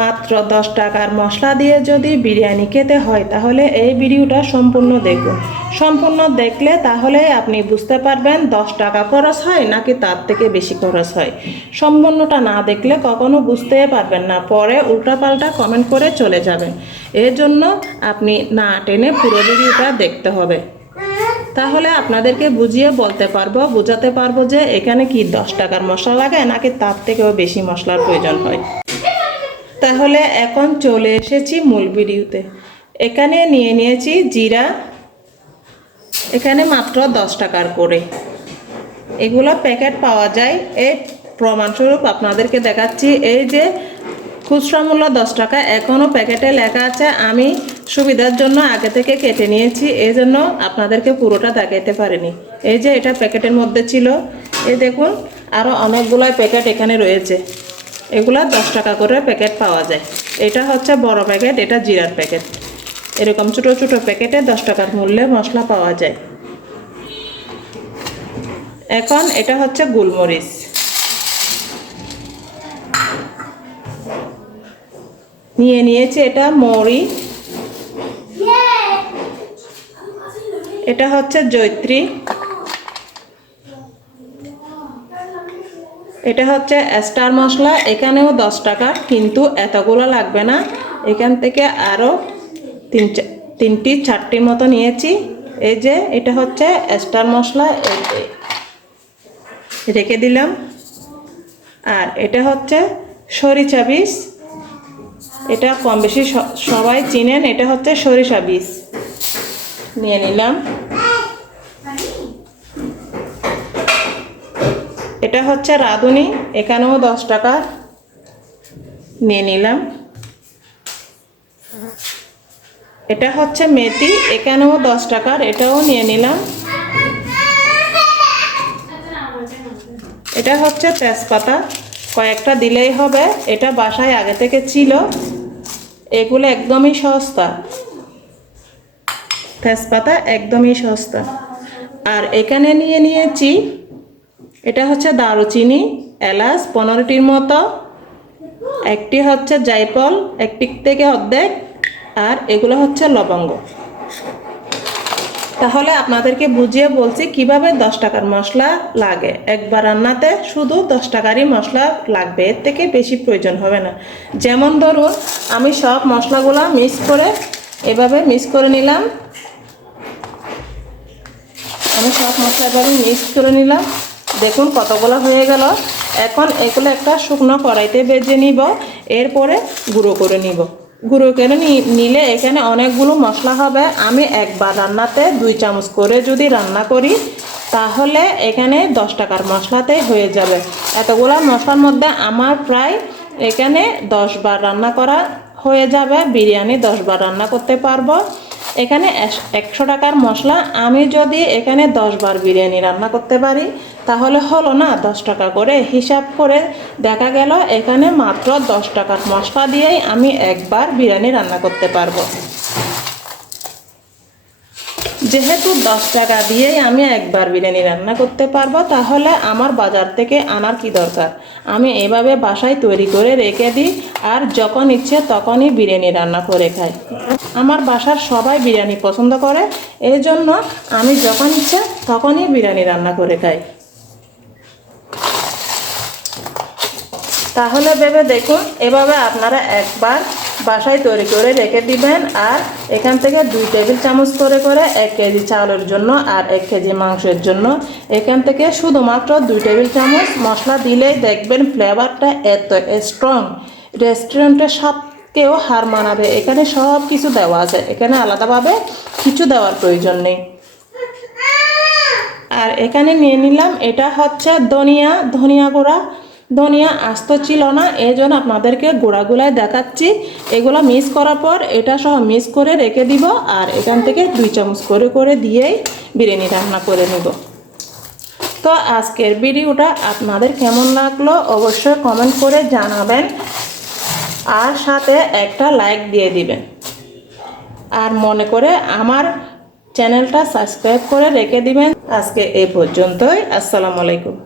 মাত্র 10 টাকার মশলা দিয়ে যদি বিরিয়ানি খেতে হয় তাহলে এই ভিডিওটা সম্পূর্ণ দেখুন। সম্পূর্ণ দেখলে তাহলে আপনি বুঝতে পারবেন 10 টাকা খরচ হয় নাকি তার থেকে বেশি খরচ হয়। সম্পূর্ণটা না দেখলে কখনো বুঝতে পারবেন না, পরে উল্টাপাল্টা কমেন্ট করে চলে যাবেন। এর জন্য আপনি না টেনে পুরো ভিডিওটা দেখতে হবে, তাহলে আপনাদেরকে বুঝিয়ে বলতে পারবো, বোঝাতে পারবো যে এখানে কি 10 টাকার মশলা লাগে নাকি তার থেকেও বেশি মশলার প্রয়োজন হয়। তাহলে এখন চলে এসেছি মূল ভিডিওতে। এখানে নিয়ে নিয়েছি জিরা, এখানে মাত্র 10 টাকার করে। এগুলো প্যাকেট পাওয়া যায়। এই প্রমাণস্বরূপ আপনাদেরকে দেখাচ্ছি, এই যে খুচরা মূল্য 10 টাকা, এখনও প্যাকেটে লেখা আছে। আমি সুবিধার জন্য আগে থেকে কেটে নিয়েছি, এই জন্য আপনাদেরকে পুরোটা দেখাইতে পারিনি। এই যে এটা প্যাকেটের মধ্যে ছিল, এই দেখুন আরও অনেকগুলো প্যাকেট এখানে রয়েছে। এগুলা 10 টাকা করে প্যাকেট পাওয়া যায়। এটা হচ্ছে বড় প্যাকেট, এটা জিরার প্যাকেট। এরকম ছোট ছোট প্যাকেটে 10 টাকার মূল্যে মশলা পাওয়া যায়। এখন এটা হচ্ছে গোলমরিচ, নিয়ে নিয়েছি এটা মৌরি, এটা হচ্ছে জয়ত্রী, এটা হচ্ছে স্টার মশলা। এখানেও 10 টাকা, কিন্তু এতগুলো লাগবে না। এখান থেকে আরও 3-4টি মতো নিয়েছি। এই যে এটা হচ্ছে স্টার মশলা, রেখে দিলাম। আর এটা হচ্ছে সরিষা বীজ, এটা কম বেশি সবাই চিনেন, এটা হচ্ছে সরিষা বীজ, নিয়ে নিলাম। এটা হচ্ছে রাঁধুনি, এখানেও 10 টাকা, নিয়ে নিলাম। এটা হচ্ছে মেথি, এখানেও 10 টাকার, এটাও নিয়ে নিলাম। এটা হচ্ছে তেজপাতা, কয়েকটা দিলেই হবে, এটা বাসায় আগে থেকে ছিল। এগুলো একদমই সস্তা, তেজপাতা একদমই সস্তা। আর এখানে নিয়ে নিয়েছি, এটা হচ্ছে দারুচিনি, এলাচ 15টির মতো, একটি হচ্ছে জায়ফল, একটি থেকে অর্ধেক, আর এগুলো হচ্ছে লবঙ্গ। তাহলে আপনাদেরকে বুঝিয়ে বলছি কিভাবে 10 টাকার মশলা লাগে। একবার রান্নাতে শুধু 10 টাকারই মশলা লাগবে, এর থেকে বেশি প্রয়োজন হবে না। যেমন ধরুন আমি সব মশলাগুলো মিক্স করে এভাবে মিক্স করে নিলাম। আমি সব মশলা এভাবে মিক্স করে নিলাম, দেখুন কতগুলো হয়ে গেল। এখন এগুলো একটা শুকনো কড়াইতে ভেজে নিব, এরপরে গুঁড়ো করে নিব। গুঁড়ো করে নিলে এখানে অনেকগুলো মশলা হবে। আমি একবার রান্নাতে 2 চামচ করে যদি রান্না করি তাহলে এখানে 10 টাকার মশলাতে হয়ে যাবে। এতগুলো মশলার মধ্যে আমার প্রায় এখানে 10 বার রান্না করা হয়ে যাবে। বিরিয়ানি 10 বার রান্না করতে পারবো। এখানে 100 টাকার মশলা, আমি যদি এখানে 10 বার বিরিয়ানি রান্না করতে পারি তাহলে হলো না 10 টাকা করে। হিসাব করে দেখা গেল এখানে মাত্র 10 টাকার মশলা দিয়েই আমি একবার বিরিয়ানি রান্না করতে পারবো। যেহেতু 10 টাকা দিয়েই আমি একবার বিরিয়ানি রান্না করতে পারবো, তাহলে আমার বাজার থেকে আনার কি দরকার। আমি এভাবে বাসায় তৈরি করে রেখে দিই, আর যখন ইচ্ছে তখনই বিরিয়ানি রান্না করে খাই। আমার বাসার সবাই বিরিয়ানি পছন্দ করে, এই জন্য আমি যখন ইচ্ছে তখনই বিরিয়ানি রান্না করে খাই। তাহলে ভেবে দেখুন, এভাবে আপনারা একবার বাসায় তৈরি করে রেখে দিবেন। আর এখান থেকে 2 টেবিল চামচ করে 1 কেজি চাউলের জন্য আর 1 কেজি মাংসের জন্য এখান থেকে শুধুমাত্র 2 টেবিল চামচ মশলা দিলেই দেখবেন ফ্লেভারটা এত স্ট্রং, রেস্টুরেন্টের সবকেও হার মানাবে। এখানে সব কিছু দেওয়া আছে, এখানে আলাদাভাবে কিছু দেওয়ার প্রয়োজন নেই। আর এখানে নিয়ে নিলাম, এটা হচ্ছে ধনিয়া গুঁড়া। ধনিয়া আস্ত ছিল না, এই জন্য আপনাদেরকে গুঁড়াগুলায় দেখাচ্ছি। এগুলো মিক্স করার পর এটা সহ মিক্স করে রেখে দিব, আর এখান থেকে 2 চামচ করে দিয়েই বিরিয়ানি রান্না করে নেব। তো আজকের ভিডিওটা আপনাদের কেমন লাগলো অবশ্যই কমেন্ট করে জানাবেন, আর সাথে একটা লাইক দিয়ে দিবেন। আর মনে করে আমার চ্যানেলটা সাবস্ক্রাইব করে রেখে দিবেন। আজকে এই পর্যন্তই। আসসালামু আলাইকুম।